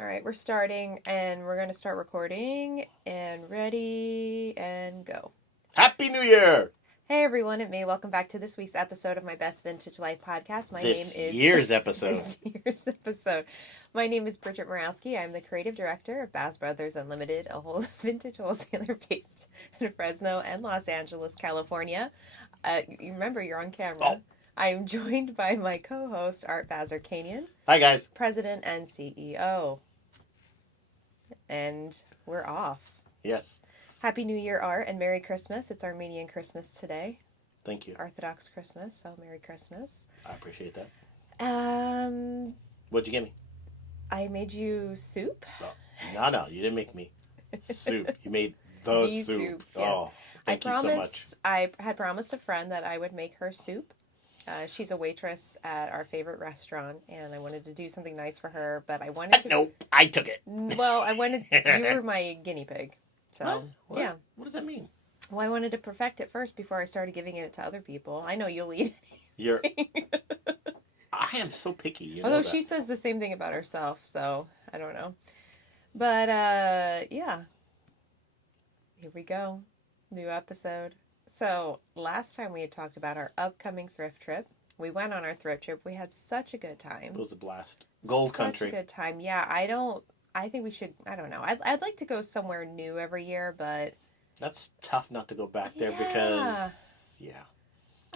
All right, we're starting and we're going to start recording and ready and go. Happy New Year! Hey everyone, it's me. Welcome back to this week's episode of my Best Vintage Life podcast. This year's episode. This year's episode. My name is Bridget Morawski. I'm the creative director of Bass Brothers Unlimited, a whole vintage wholesaler based in Fresno and Los Angeles, California. You remember, you're on camera. Oh. I am joined by my co-host, Art Bazarkanian. Hi, guys. President and CEO. And we're off. Yes. Happy New Year, Art, and Merry Christmas. It's Armenian Christmas today. Thank you. Orthodox Christmas, so Merry Christmas. I appreciate that. What'd you give me? I made you soup. Oh. No, you didn't make me soup. You made the soup. Yes. Oh, thank you so much. I had promised a friend that I would make her soup. She's a waitress at our favorite restaurant, and I wanted to do something nice for her, but I wanted to... Nope, I took it. Well, you were my guinea pig. So, what? Yeah. What does that mean? Well, I wanted to perfect it first before I started giving it to other people. I know you'll eat it. I am so picky. You know Although that. she says the same thing about herself, so I don't know. But, yeah. Here we go. New episode. So, last time we had talked about our upcoming thrift trip. We went on our thrift trip. We had such a good time. It was a blast. Gold Country. Such a good time. Yeah, I think we should, I don't know. I'd like to go somewhere new every year, but... That's tough not to go back there because,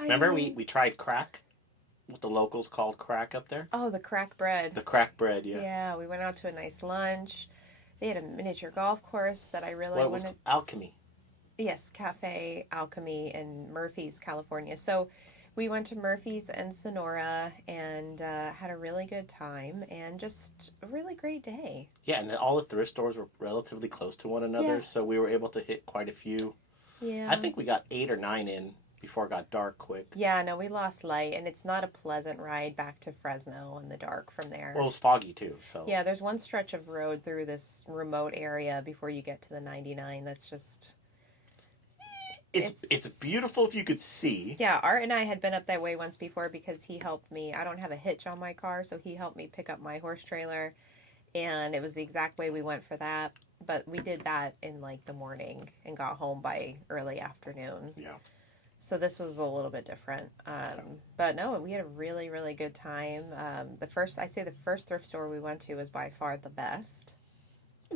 Remember we tried crack? What the locals called crack up there? Oh, the crack bread. The crack bread, yeah. Yeah, we went out to a nice lunch. They had a miniature golf course that I really wanted. What was Alchemy? Yes, Cafe Alchemy in Murphy's, California. So we went to Murphy's and Sonora and had a really good time and just a really great day. Yeah, and then all the thrift stores were relatively close to one another, so we were able to hit quite a few. Yeah. I think we got 8 or 9 in before it got dark quick. Yeah, no, we lost light, and it's not a pleasant ride back to Fresno in the dark from there. Well, it was foggy, too, so... Yeah, there's one stretch of road through this remote area before you get to the 99 that's just... It's beautiful if you could see. Yeah, Art and I had been up that way once before because he helped me. I don't have a hitch on my car, so he helped me pick up my horse trailer, and it was the exact way we went for that. But we did that in, like, the morning and got home by early afternoon. Yeah. So this was a little bit different. But no, we had a really, really good time. The first thrift store we went to was by far the best.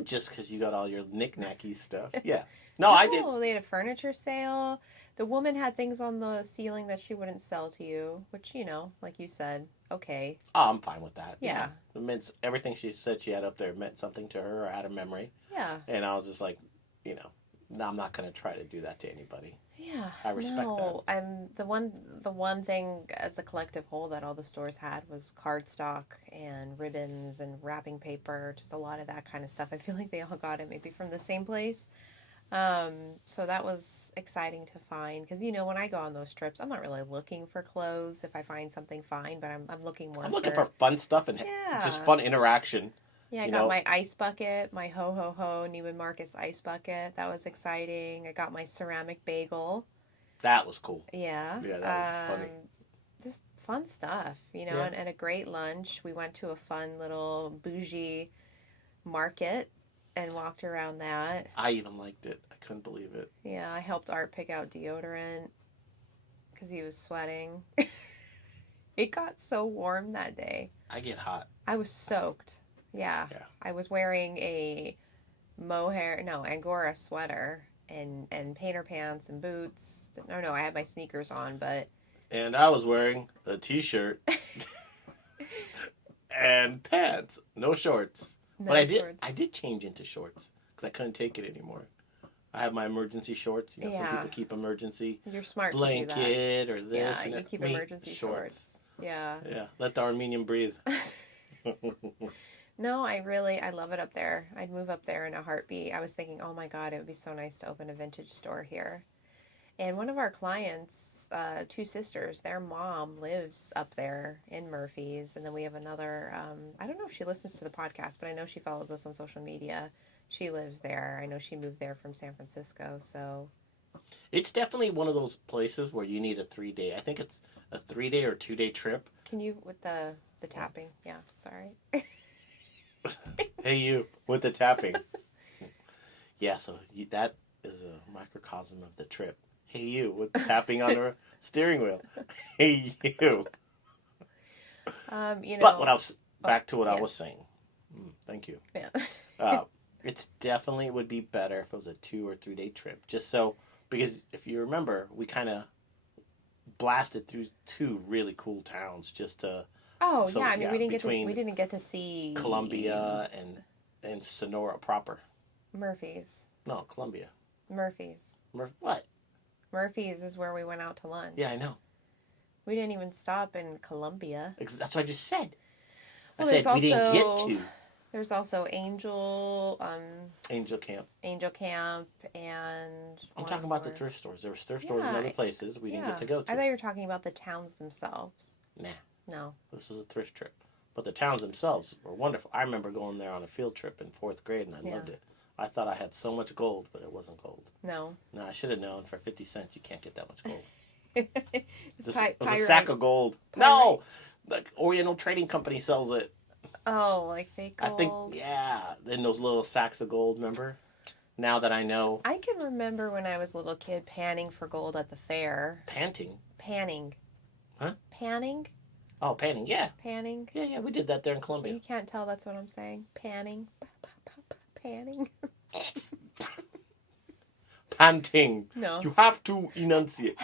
Just because you got all your knick-knacky stuff. Yeah. No, I did. They had a furniture sale. The woman had things on the ceiling that she wouldn't sell to you, which, like you said, okay. Oh, I'm fine with that. Yeah. It meant everything she said she had up there meant something to her or had a memory. Yeah. And I was just like, no, I'm not going to try to do that to anybody. Yeah. I respect that. And the one thing as a collective whole that all the stores had was cardstock and ribbons and wrapping paper, just a lot of that kind of stuff. I feel like they all got it maybe from the same place. So that was exciting to find because, when I go on those trips, I'm not really looking for clothes. If I find something, fine, but I'm looking more. I'm looking for fun stuff and just fun interaction. Yeah, I got my ice bucket, my ho Neiman Marcus ice bucket. That was exciting. I got my ceramic bagel. That was cool. Yeah. Yeah, that was funny. Just fun stuff, and a great lunch. We went to a fun little bougie market and walked around that. I even liked it. I couldn't believe it. Yeah, I helped Art pick out deodorant because he was sweating. It got so warm that day. I get hot. I was soaked. Yeah. I was wearing a Angora sweater and painter pants and boots. No, I had my sneakers on, but... And I was wearing a t-shirt and pants. No shorts. No but shorts. I did change into shorts because I couldn't take it anymore. I have my emergency shorts. Some people keep emergency You're smart blanket to do that. or this. Yeah, you keep emergency shorts. Yeah. Yeah, let the Armenian breathe. No, I love it up there. I'd move up there in a heartbeat. I was thinking, oh my God, it would be so nice to open a vintage store here. And one of our clients, 2 sisters, their mom lives up there in Murphy's. And then we have another, I don't know if she listens to the podcast, but I know she follows us on social media. She lives there. I know she moved there from San Francisco, so... It's definitely one of those places where you need a 3-day. I think it's a 3-day or 2-day trip. Can you, with the tapping? Yeah, sorry. Hey, you, with the tapping. Yeah, so that is a microcosm of the trip. Hey, you, with tapping on the steering wheel. Hey, you. But what I was, back to what I was saying. Thank you. Yeah. It's definitely would be better if it was a 2 or 3 day trip. Just so, because if you remember, we kind of blasted through 2 really cool towns just to. Oh yeah, I mean we didn't get to see Columbia and Sonora proper. Murphy's. No, Columbia. Murphy's. What? Murphy's is where we went out to lunch. Yeah, I know. We didn't even stop in Columbia. That's what I just said. Well, I said we didn't get to. There's also Angel Camp. Angel Camp, and I'm talking about the thrift stores. There were thrift stores in other places we didn't get to go to. I thought you were talking about the towns themselves. Nah. No. This was a thrift trip. But the towns themselves were wonderful. I remember going there on a field trip in 4th grade, and I loved it. I thought I had so much gold, but it wasn't gold. No. No, I should have known for 50 cents you can't get that much gold. It was a sack of gold. No! The Oriental Trading Company sells it. Oh, like fake gold? I think, yeah. In those little sacks of gold, remember? Now that I know. I can remember when I was a little kid panning for gold at the fair. Panting? Panning. Huh? Panning? Oh, panning, yeah. Panning? Yeah, we did that there in Columbia. You can't tell that's what I'm saying. Panning. Panning. Panting. No. You have to enunciate.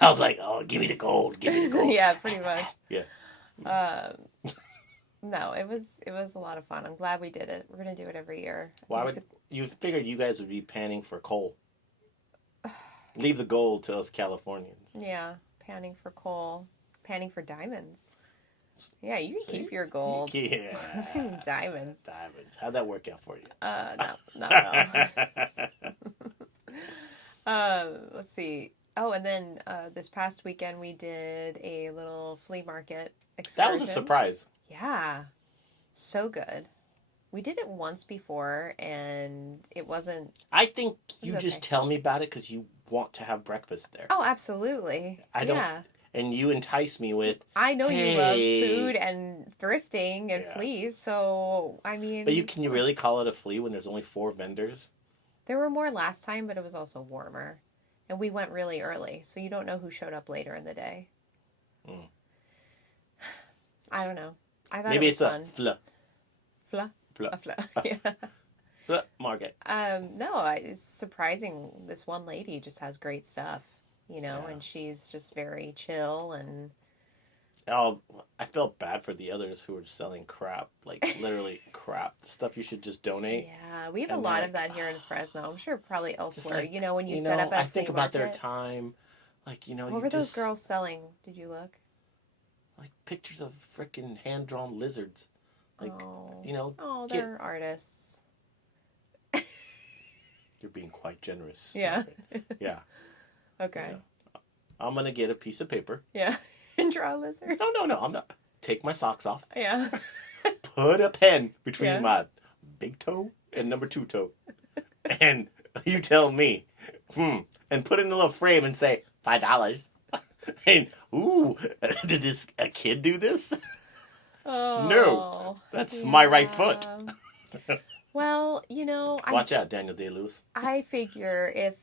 I was like, oh, give me the gold. Give me the gold. Yeah, pretty much. Yeah. No, it was a lot of fun. I'm glad we did it. We're going to do it every year. Why would you figured you guys would be panning for coal? Leave the gold to us Californians. Yeah, panning for coal. Panning for diamonds. Yeah, you can keep your gold. Yeah. Diamonds. Diamonds. How'd that work out for you? No. Let's see. Oh, and then this past weekend we did a little flea market excursion. That was a surprise. Yeah. So good. We did it once before, and it wasn't... I think you just tell me about it because you want to have breakfast there. Oh, absolutely. I don't... Yeah. And you entice me with, I know you love food and thrifting and fleas, so, I mean... But can you really call it a flea when there's only 4 vendors? There were more last time, but it was also warmer. And we went really early, so you don't know who showed up later in the day. Mm. I don't know. I thought Maybe it was fun. Maybe it's a fla. Fla? Fla. A fla, yeah. Fla market. No, it's surprising. This one lady just has great stuff, and she's just very chill and... Oh, I felt bad for the others who were selling crap, like literally crap. Stuff you should just donate. Yeah, we have a lot of that here in Fresno. I'm sure probably elsewhere. Like, when you set up at a I think flea about market. their time. Like, What were those girls selling? Did you look? Like pictures of freaking hand-drawn lizards. Like, Oh, they're artists. You're being quite generous. Yeah. Yeah. Okay. I'm going to get a piece of paper. Yeah. And draw a lizard. No, I'm not. Take my socks off. Yeah. Put a pen between my big toe and number 2 toe. And you tell me, and put it in a little frame and say, $5. And, ooh, did a kid do this? Oh. No. That's my right foot. Well, Watch out, Daniel Day-Lewis. I figure if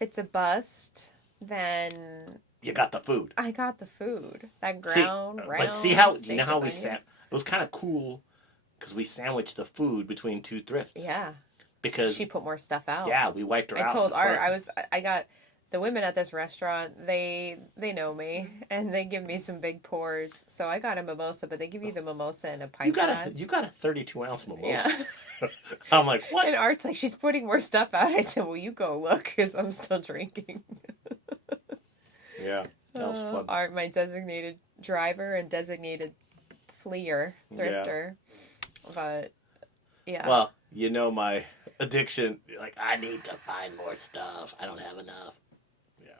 it's a bust, then... You got the food. I got the food. That ground, round. But see how, you know how it was kind of cool because we sandwiched the food between 2 thrifts. Yeah. Because she put more stuff out. Yeah, we wiped her out. I told Art, I got the women at this restaurant, they know me and they give me some big pours. So I got a mimosa, but they give you the mimosa in a pint glass. You got a 32-ounce mimosa. Yeah. I'm like, what? And Art's like, she's putting more stuff out. I said, well, you go look because I'm still drinking. Yeah, that was fun. Art, my designated driver and designated fleer, thrifter. Yeah. But, yeah. Well, my addiction, like, I need to find more stuff. I don't have enough. Yeah.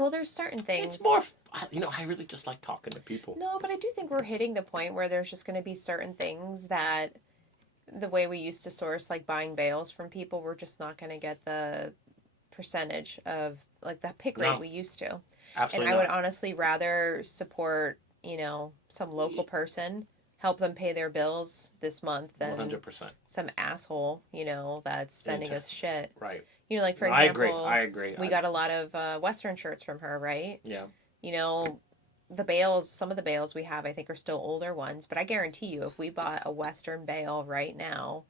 Well, there's certain things. It's more, I really just like talking to people. No, but I do think we're hitting the point where there's just going to be certain things that the way we used to source, like buying bales from people, we're just not going to get the percentage of, like, the pick rate we used to. Absolutely and I would honestly rather support, some local person help them pay their bills this month than 100%. some asshole, that's sending us shit. Right. Like, for No, example, I agree. We got a lot of Western shirts from her, right? Yeah. The bales, some of the bales we have, I think, are still older ones, but I guarantee you, if we bought a Western bale right now,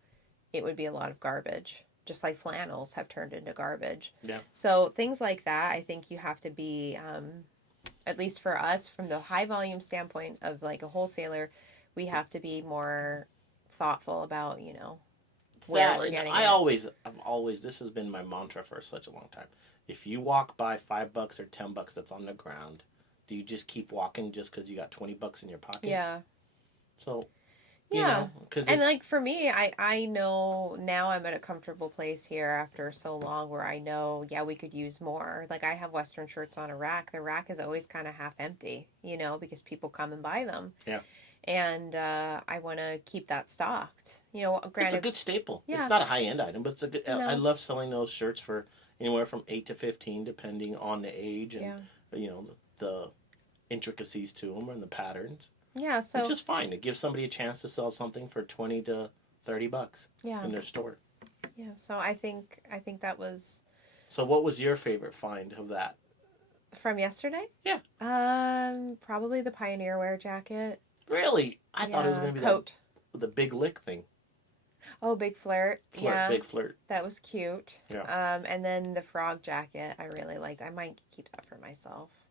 it would be a lot of garbage. Just like flannels have turned into garbage. Yeah. So things like that, I think you have to be, at least for us, from the high volume standpoint of like a wholesaler, we have to be more thoughtful about, where we're getting I've always, this has been my mantra for such a long time. If you walk by $5 or $10 that's on the ground, do you just keep walking just because you got $20 in your pocket? Yeah. So, yeah. And like for me, I know now I'm at a comfortable place here after so long where I know, we could use more. Like I have Western shirts on a rack. The rack is always kind of half empty, because people come and buy them. Yeah. And I want to keep that stocked. Granted, it's a good staple. Yeah. It's not a high-end item, but it's a good. No. I love selling those shirts for anywhere from 8 to 15, depending on the age and the intricacies to them and the patterns. Yeah, so which is fine. It gives somebody a chance to sell something for $20 to $30 in their store. Yeah, so I think that was. So what was your favorite find of that? From yesterday? Yeah. Probably the Pioneer Wear jacket. Really? I thought it was going to be coat. The big lick thing. Oh, big flirt. Yeah. Big flirt. That was cute. Yeah. And then the frog jacket I really liked. I might keep that for myself.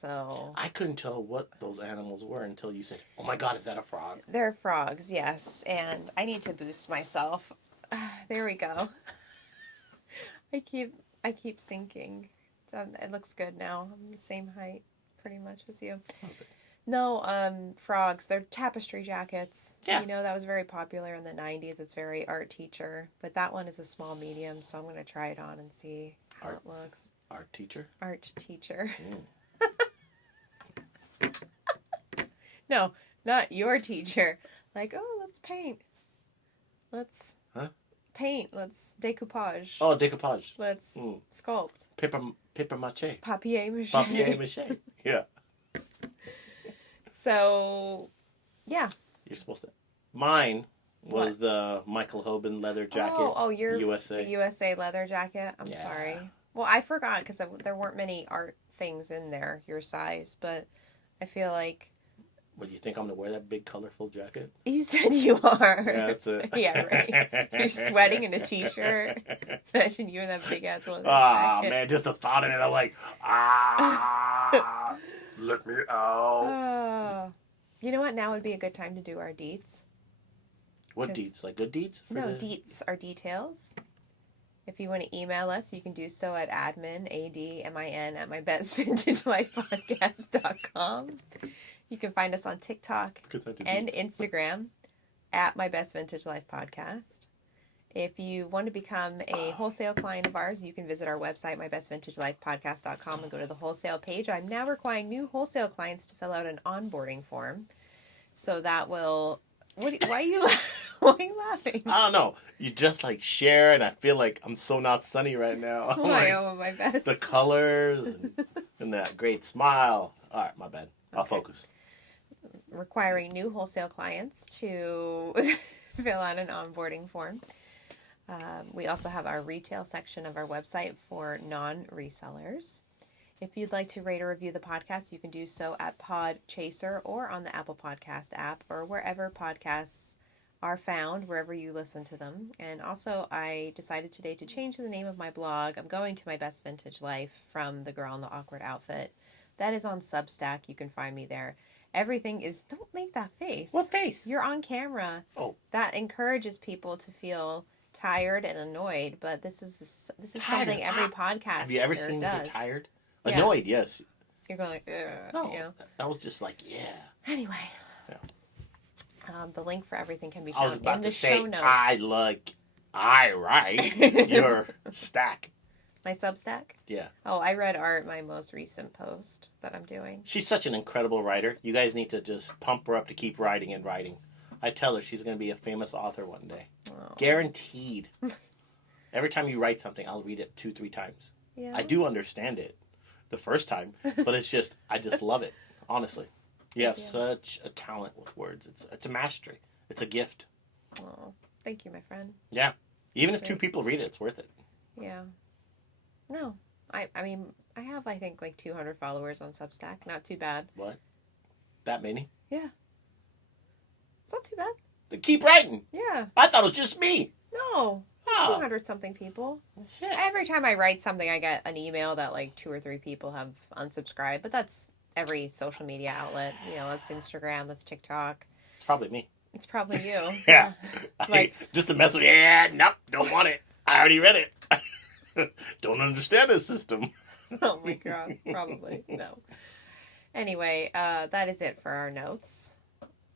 So I couldn't tell what those animals were until you said, "Oh my God, is that a frog?" They're frogs, yes. And I need to boost myself. There we go. I keep sinking. It looks good now. I'm the same height, pretty much as you. Okay. No, frogs. They're tapestry jackets. Yeah. That was very popular in the 90s. It's very art teacher. But that one is a small medium, so I'm going to try it on and see how it looks. Art teacher? Art teacher. Mm. No, not your teacher. Like, let's paint. Let's paint. Let's decoupage. Oh, decoupage. Let's sculpt. Paper mache. Papier mache. Papier mache. Yeah. So, yeah. You're supposed to. Mine was the Michael Hoban leather jacket. Oh, your USA. The USA leather jacket. I'm sorry. Well, I forgot because there weren't many art things in there your size, but I feel like. What, do you think I'm going to wear that big, colorful jacket? You said you are. Yeah, that's it. Yeah, right. You're sweating in a t-shirt. Imagine you in that big-ass leather jacket. Man, man, just the thought of it, I'm like, let me out. You know what? Now would be a good time to do our deets. What deets? Like good deets? Deets are details. If you want to email us, you can do so at admin, ADMIN, at mybestvintagelifepodcast.com. You can find us on TikTok and Instagram at My Best Vintage Life Podcast. If you want to become a wholesale client of ours, you can visit our website, mybestvintagelifepodcast.com, and go to the wholesale page. I'm now requiring new wholesale clients to fill out an onboarding form. So that will... why are you laughing? I don't know. You just like share, and I feel like I'm so not sunny right now. I'm I owe my best. The colors and that great smile. All right, my bad. I'll focus. Requiring new wholesale clients to fill out an onboarding form. We also have our retail section of our website for non-resellers. If you'd like to rate or review the podcast, you can do so at Podchaser or on the Apple Podcast app or wherever podcasts are found, wherever you listen to them. And also, I decided today to change the name of my blog. I'm going to My Best Vintage Life from the Girl in the Awkward Outfit. That is on Substack. You can find me there. Everything is... Don't make that face. What face? You're on camera. Oh. That encourages people to feel tired and annoyed, but this is something every podcast Have you ever seen me get tired? Yeah. Annoyed, yes. You're going like, no, you know? That was just like, yeah. Anyway. Yeah. The link for everything can be found in the say, show notes. I write your stack. My Substack? Yeah. Oh, I read Art, my most recent post that I'm doing. She's such an incredible writer. You guys need to just pump her up to keep writing and writing. I tell her she's going to be a famous author one day. Oh. Guaranteed. Every time you write something, I'll read it 2-3 times. Yeah. I do understand it the first time, but it's just, I just love it, honestly. You have such a talent with words. It's a mastery. It's a gift. Oh, thank you, my friend. Yeah. Even That's if two sweet. people read it, it's worth it. Yeah. No, I mean, I have, I think, like 200 followers on Substack. Not too bad. What? That many? Yeah. It's not too bad. Then keep writing. Yeah. I thought it was just me. No. Oh. 200 something people. Shit. Every time I write something, I get an email that like 2 or 3 people have unsubscribed. But that's every social media outlet. You know, that's Instagram, that's TikTok. It's probably me. It's probably you. Yeah. Like, just to mess with you. Yeah, nope, don't want it. I already read it. Don't understand this system. oh my God. Probably. No. Anyway, that is it for our notes.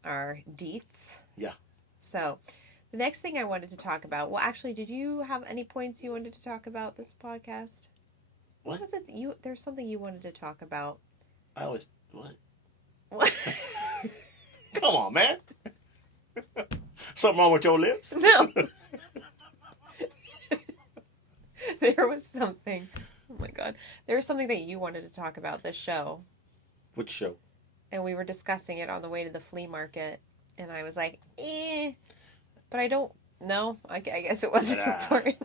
Our deets. Yeah. So, the next thing I wanted to talk about. Well, actually, did you have any points you wanted to talk about this podcast? What was it? There's something you wanted to talk about. I always what? What? Come on, man. Something wrong with your lips? No. There was something. Oh my God. There was something that you wanted to talk about this show. Which show? And we were discussing it on the way to the flea market. And I was like, But I don't know. I guess it wasn't important.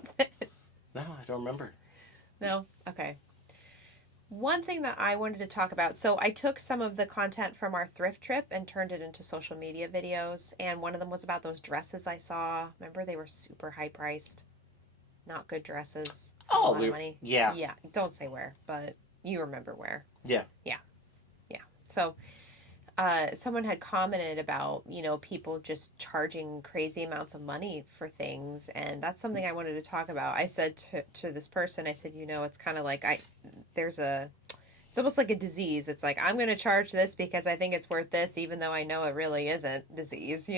No, I don't remember. No? Okay. One thing that I wanted to talk about. So I took some of the content from our thrift trip and turned it into social media videos. And one of them was about those dresses I saw. Remember, they were super high priced. Not good dresses. Oh, a lot of money. Yeah. Yeah. Don't say where, but you remember where. Yeah. Yeah. Yeah. So someone had commented about, people just charging crazy amounts of money for things. And that's something I wanted to talk about. I said to this person, I said, it's kind of like it's almost like a disease. It's like, I'm going to charge this because I think it's worth this, even though I know it really isn't disease,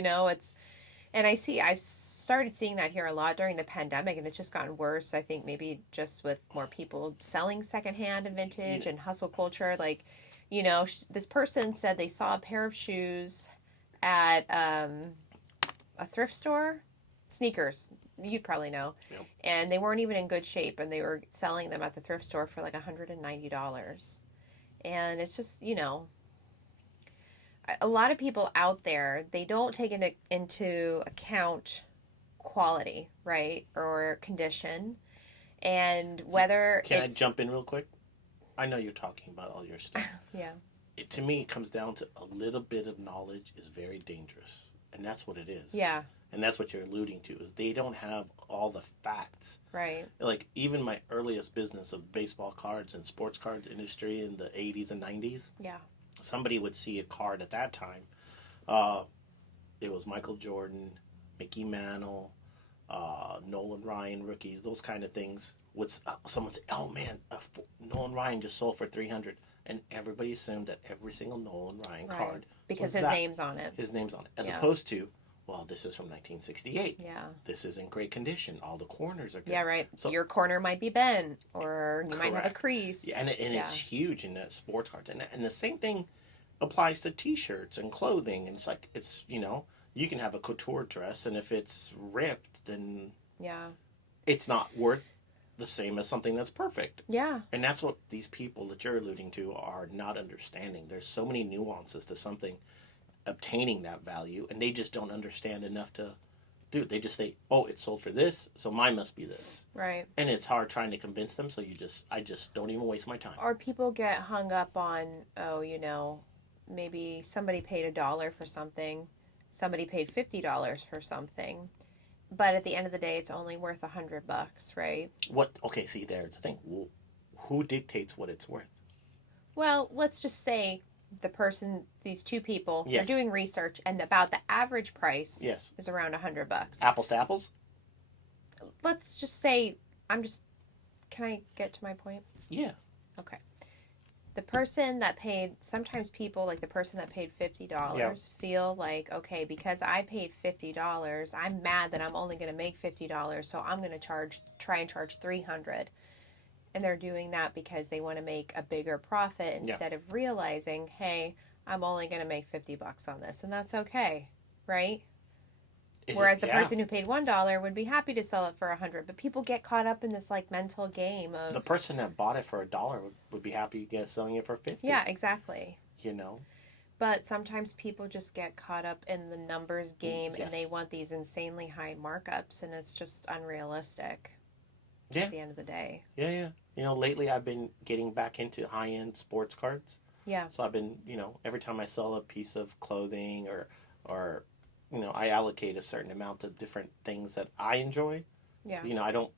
and I've started seeing that here a lot during the pandemic, and it's just gotten worse. I think maybe just with more people selling secondhand and vintage and hustle culture. Like, this person said they saw a pair of shoes at a thrift store, sneakers, you'd probably know. Yep. And they weren't even in good shape, and they were selling them at the thrift store for like $190. And it's just, a lot of people out there, they don't take into account quality, right? Or condition. And whether Can I jump in real quick? I know you're talking about all your stuff. Yeah. To me, it comes down to a little bit of knowledge is very dangerous. And that's what it is. Yeah. And that's what you're alluding to, is they don't have all the facts. Right. Like, even my earliest business of baseball cards and sports card industry in the 80s and 90s. Yeah. Somebody would see a card at that time. It was Michael Jordan, Mickey Mantle, Nolan Ryan rookies, those kind of things. Someone say, "Oh man, Nolan Ryan just sold for $300," and everybody assumed that every single Nolan Ryan card because his name's on it. His name's on it, as opposed to, well, this is from 1968. Yeah. This is in great condition. All the corners are good. Yeah, right. So your corner might be bent, or you might have a correct. crease. Yeah, and it's huge in the sports cards, and the same thing applies to T-shirts and clothing. And it's you can have a couture dress, and if it's ripped, then it's not worth the same as something that's perfect. Yeah. And that's what these people that you're alluding to are not understanding. There's so many nuances to something obtaining that value, and they just don't understand enough to do it. They just say, "Oh, it's sold for this, so mine must be this." Right. And it's hard trying to convince them, so I just don't even waste my time. Or people get hung up on, maybe somebody paid $1 for something, somebody paid $50 for something, but at the end of the day, it's only worth $100, right? Okay, see, there's the thing. Well, who dictates what it's worth? Well, let's just say these two people, are doing research, and about the average price is around $100. Apples to apples? Let's just say, can I get to my point? Yeah. Okay. The person that paid, sometimes people, like the person that paid $50 feel like, okay, because I paid $50, I'm mad that I'm only going to make $50, so I'm going to try and charge $300. And they're doing that because they want to make a bigger profit instead of realizing, hey, I'm only going to make $50 on this, and that's okay, right? Whereas the person who paid $1 would be happy to sell it for $100, but people get caught up in this like mental game of the person that bought it for $1 would be happy selling it for $50. Yeah, exactly. But sometimes people just get caught up in the numbers game and they Yes. want these insanely high markups, and it's just unrealistic Yeah. at the end of the day. Yeah, yeah. Lately I've been getting back into high-end sports cards. Yeah, So I've been, every time I sell a piece of clothing or I allocate a certain amount of different things that I enjoy. yeah, I don't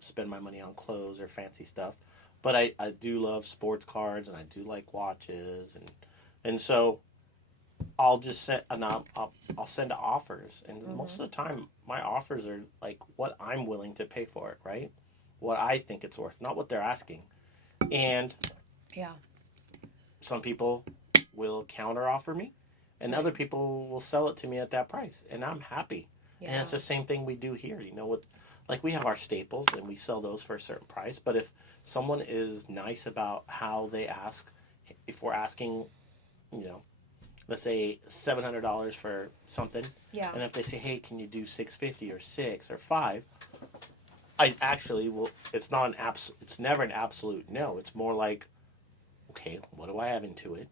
spend my money on clothes or fancy stuff, but I do love sports cards and I do like watches and so I'll just send and I'll send offers and most hmm, of the time my offers are like what I'm willing to pay for it, right? What I think it's worth, not what they're asking. And yeah, some people will counter offer me and other right, people will sell it to me at that price and I'm happy. And yeah, it's the same thing we do here, with like we have our staples and we sell those for a certain price, but if someone is nice about how they ask, if we're asking, you know let's say $700 for something, yeah, and if they say, hey, can you do 650 or 6 or 5, I actually will. It's never an absolute no. It's more like, okay, what do I have into it,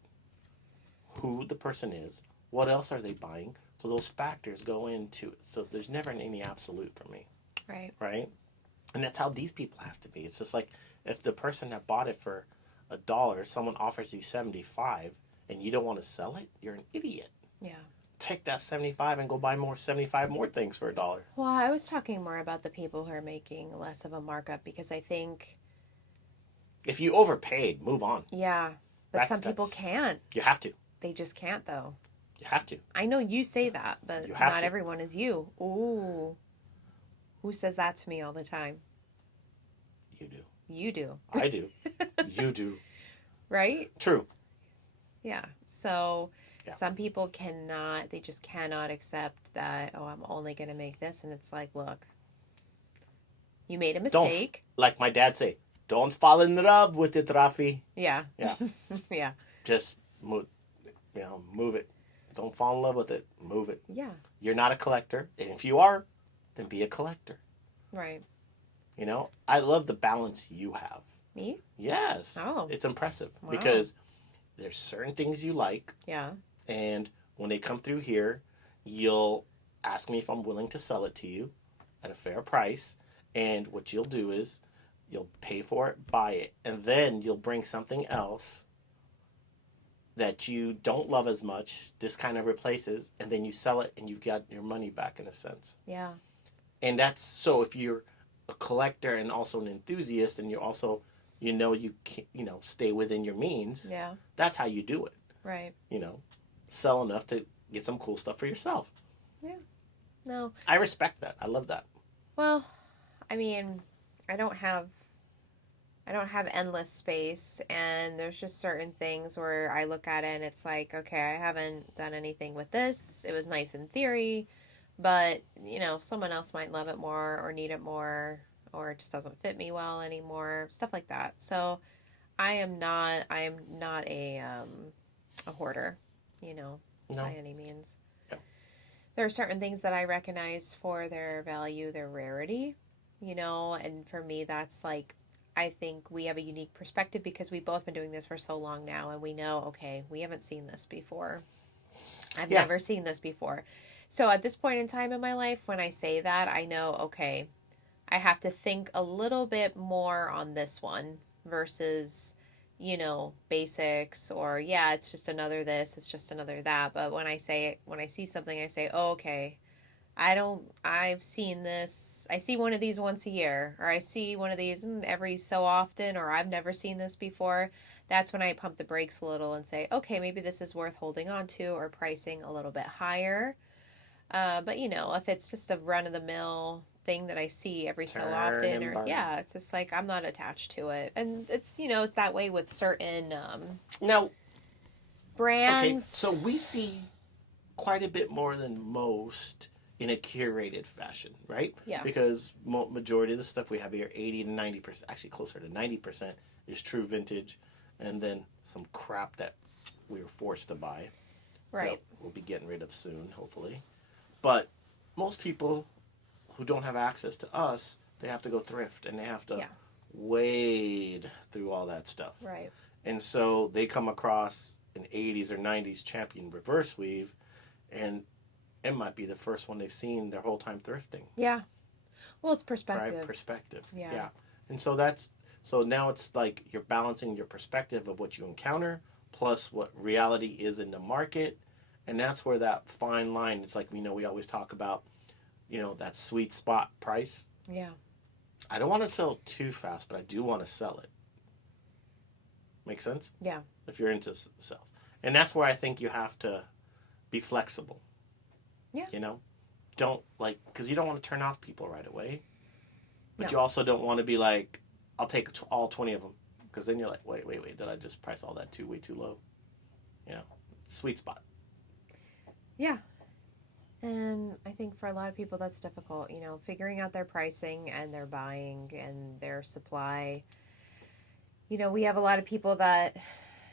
who the person is, what else are they buying, so those factors go into it. So there's never any absolute for me, right, right? And that's how these people have to be. It's just like if the person that bought it for $1, someone offers you 75 and you don't want to sell it, you're an idiot. yeah. Take that 75 and go buy more 75 more things for $1. Well, I was talking more about the people who are making less of a markup because I think, If you overpaid, move on. yeah, but That's some people that's can't. you have to. They just can't, though. You have to. I know you say that, but You have not to. everyone is you. Ooh, who says that to me all the time? You do. You do. I do. You do. Right? True. Yeah. So Yeah. some people cannot, they just cannot accept that, oh, I'm only going to make this. And it's like, look, you made a Don't mistake. like my dad say. Don't fall in love with it, Rafi. Yeah. Yeah. Yeah. Just move. Move it. Don't fall in love with it. Move it. Yeah. You're not a collector, and if you are, then be a collector. Right. I love the balance you have. Me? Yes. Oh. It's impressive Wow. because there's certain things you like, Yeah. and when they come through here, you'll ask me if I'm willing to sell it to you at a fair price, and what you'll do is you'll pay for it, buy it, and then you'll bring something else that you don't love as much, this kind of replaces, and then you sell it and you've got your money back in a sense. Yeah. And that's so if you're a collector and also an enthusiast and you're also you can stay within your means, Yeah. that's how you do it. Right. Sell enough to get some cool stuff for yourself. Yeah. No. I respect that. I love that. Well, I mean, I don't have endless space, and there's just certain things where I look at it and it's like, okay, I haven't done anything with this. It was nice in theory, but someone else might love it more or need it more, or it just doesn't fit me well anymore, stuff like that. So I am not a hoarder, No. by any means. Yeah. There are certain things that I recognize for their value, their rarity, and for me that's like, I think we have a unique perspective because we've both been doing this for so long now, and we know, okay, we haven't seen this before. I've Yeah. never seen this before. So at this point in time in my life, when I say that, I know, okay, I have to think a little bit more on this one versus, basics, or yeah, it's just another this, it's just another that. But when I see something, I say, oh, okay, I've seen this. I see one of these once a year, or I see one of these every so often, or I've never seen this before. That's when I pump the brakes a little and say, okay, maybe this is worth holding on to or pricing a little bit higher. But if it's just a run of the mill thing that I see every so Turn often, and or burn. yeah, it's just like I'm not attached to it, and it's that way with certain Now, okay, brands. so we see quite a bit more than most in a curated fashion, right? Yeah. Because majority of the stuff we have here, 80 to 90%, actually closer to 90%, is true vintage, and then some crap that we were forced to buy. Right. That we'll be getting rid of soon, hopefully. But most people who don't have access to us, they have to go thrift, and they have to Yeah. wade through all that stuff. Right. And so they come across an 80s or 90s champion reverse weave, and it might be the first one they've seen their whole time thrifting. Yeah. Well, it's perspective. Right? Perspective. Yeah. And so now it's like you're balancing your perspective of what you encounter plus what reality is in the market. And that's where that fine line, it's like, we always talk about, that sweet spot price. Yeah. I don't want to sell too fast, but I do want to sell it. Make sense? Yeah. If you're into sales. And that's where I think you have to be flexible. Yeah. Don't because you don't want to turn off people right away. But No. you also don't want to be like, I'll take all 20 of them. Because then you're like, wait, did I just price all that way too low? Sweet spot. Yeah. And I think for a lot of people that's difficult, figuring out their pricing and their buying and their supply. We have a lot of people that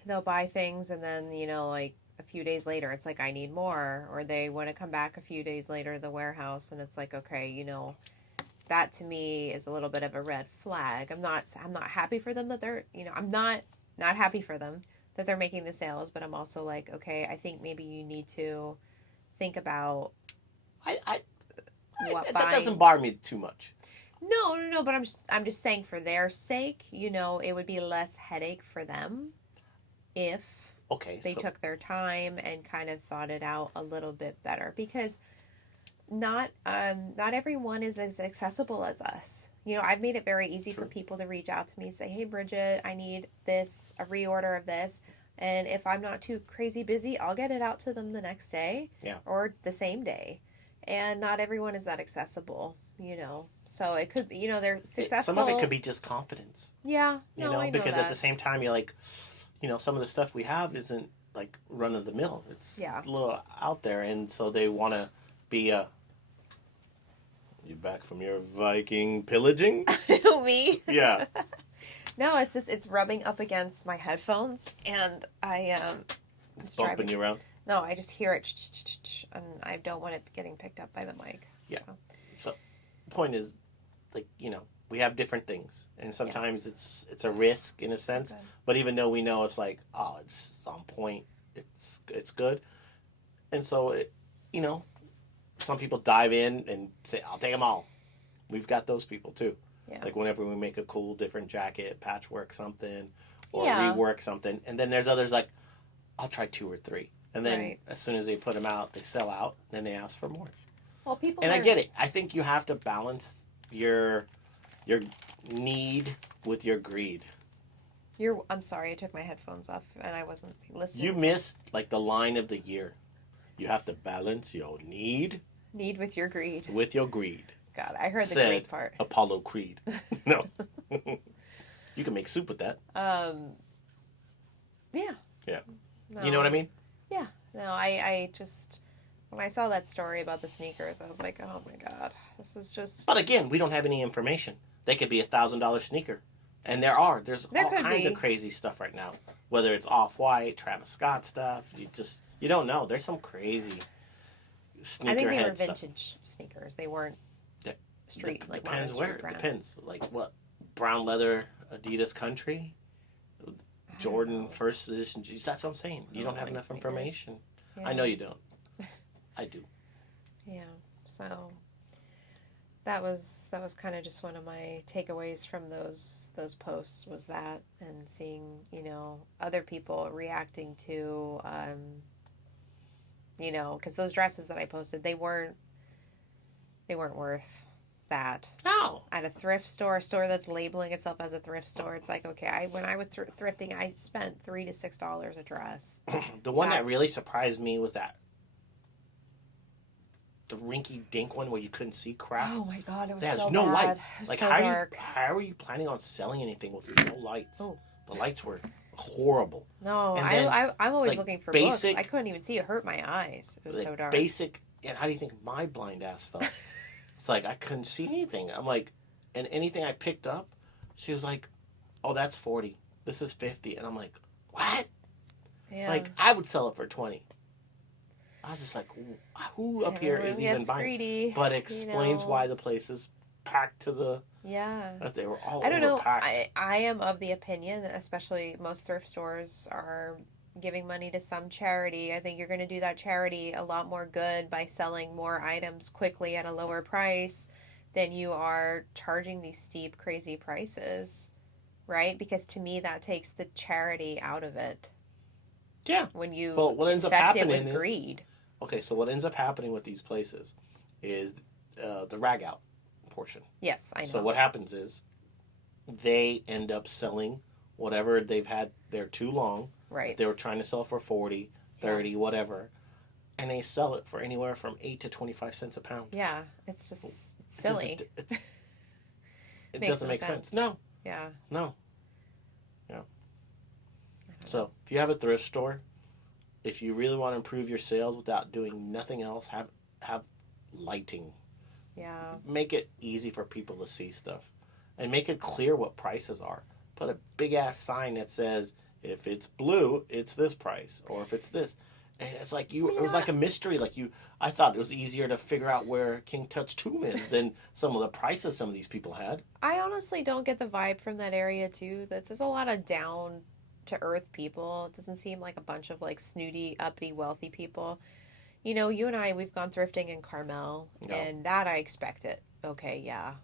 they'll buy things and then, like a few days later, it's like, I need more. Or they want to come back a few days later to the warehouse and it's like, okay, that to me is a little bit of a red flag. I'm not happy for them that they're, I'm not happy for them that they're making the sales, but I'm also like, okay, I think maybe you need to think about that buying. doesn't bother me too much. No, but I'm just saying for their sake, it would be less headache for them if they took their time and kind of thought it out a little bit better, because not everyone is as accessible as us. I've made it very easy for people to reach out to me and say, hey, Bridget, I need this, a reorder of this. And if I'm not too crazy busy, I'll get it out to them the next day or the same day. And not everyone is that accessible, So it could be, they're successful. Some of it could be just confidence. Yeah. No, I know because that. at the same time, you're like, some of the stuff we have isn't like run of the mill. It's a little out there. And so they want to be you back from your Viking pillaging? Me? Yeah. No, it's rubbing up against my headphones, and it's bumping you around. No, I just hear it, and I don't want it getting picked up by the mic. Yeah. So the point is, we have different things, and sometimes it's a risk in a sense. But even though we know it's like, it's on point, it's good, and so some people dive in and say, I'll take them all. We've got those people too. Yeah. Like whenever we make a cool different jacket, patchwork something, or rework something. And then there's others like, I'll try 2 or 3. And then as soon as they put them out, they sell out. Then they ask for more. Well, I get it. I think you have to balance your need with your greed. I'm sorry, I took my headphones off and I wasn't listening. You missed the line of the year. You have to balance your need with your greed. With your greed. God, I heard the greed part. Apollo Creed. No. You can make soup with that. Yeah. Yeah. No. You know what I mean? Yeah. No, I just, when I saw that story about the sneakers, I was like, oh my God, this is just... But again, we don't have any information. They could be $1,000 sneaker. And there's all kinds of crazy stuff right now. Whether it's Off-White, Travis Scott stuff, you don't know. There's some crazy sneakerhead stuff. I think they were vintage sneakers. They weren't street. Depends where. It depends. Like what? Brown leather Adidas Country? Jordan first edition. That's what I'm saying. You don't have enough information. Yeah. I know you don't. I do. Yeah. So that was kind of just one of my takeaways from those posts, was that, and seeing other people reacting to because those dresses that I posted, they weren't worth that. No. At a thrift store, a store that's labeling itself as a thrift store, it's like, okay, when I was thrifting, I spent $3 to $6 a dress. The one that really surprised me was the rinky dink one where you couldn't see crap. Oh my God, it was There's so no bad. lights. It was like so how dark. How are you planning on selling anything with no lights? Oh. The lights were horrible. No, I'm always looking for books. I couldn't even see. It hurt my eyes. It was so dark. Basic. And how do you think my blind ass felt? It's like I couldn't see anything. I'm like, and anything I picked up, she was like, "Oh, that's 40. This is 50." And I'm like, "What?" Yeah. Like I would sell it for 20. I was just like, "Who up here is even buying?" Greedy, but it explains why the place is packed to the. Yeah. They were all I don't know. overpacked. I am of the opinion that especially most thrift stores are, giving money to some charity. I think you're going to do that charity a lot more good by selling more items quickly at a lower price than you are charging these steep, crazy prices, right? Because to me, that takes the charity out of it. Yeah. When you Well, what ends up infect it happening with is greed. okay. So what ends up happening with these places is the rag out portion. Yes, I know. So what happens is they end up selling whatever they've had there too long. Right. They were trying to sell for 40, 30, whatever. And they sell it for anywhere from 8 to 25 cents a pound. Yeah, it's just silly. It doesn't make sense. No. Yeah. No. Yeah. So if you have a thrift store, if you really want to improve your sales without doing nothing else, have lighting. Yeah. Make it easy for people to see stuff. And make it clear what prices are. Put a big ass sign that says, if it's blue, it's this price, or if it's this. And it's like it was like a mystery. I thought it was easier to figure out where King Tut's tomb is than some of the prices some of these people had. I honestly don't get the vibe from that area too. There's a lot of down to earth people. It doesn't seem like a bunch of like snooty, uppity, wealthy people. You know, you and I, we've gone thrifting in Carmel, and that I expected. Okay, yeah,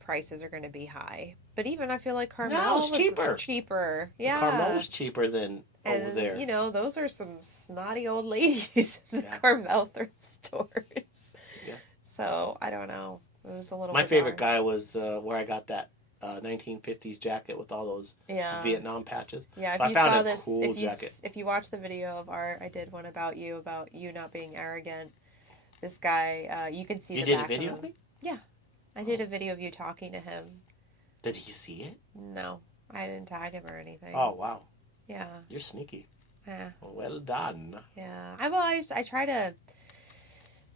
prices are going to be high. But even I feel like Carmel was cheaper. Cheaper, yeah. Carmel was cheaper than over there. You know, those are some snotty old ladies in the Carmel thrift stores. Yeah. So I don't know. It was a little. My favorite guy was where I got that 1950s jacket with all those Vietnam patches. Yeah, so if you I found saw a this, cool jacket. If you watch the video of art, I did one about you not being arrogant. This guy, you can see you the did back a video of him. Yeah, I did a video of you talking to him. Did he see it? No, I didn't tag him or anything. Oh wow. Yeah. You're sneaky. Yeah. Well done. Yeah. I try to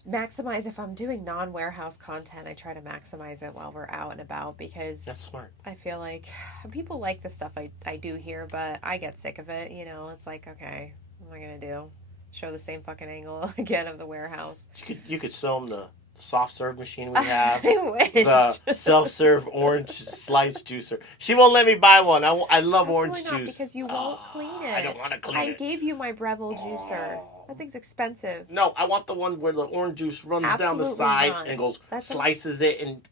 maximize if I'm doing non-warehouse content. I try to maximize it while we're out and about because that's smart. I feel like people like the stuff I do here, but I get sick of it. You know, it's like, okay, what am I gonna do? Show the same fucking angle again of the warehouse. You could show them the soft serve machine we have. I wish. The self-serve orange slice juicer. She won't let me buy one. I love orange not, juice. Because you won't clean it. I don't want to clean it. I gave you my Breville juicer. That thing's expensive. No, I want the one where the orange juice runs down the side and goes, slices it and...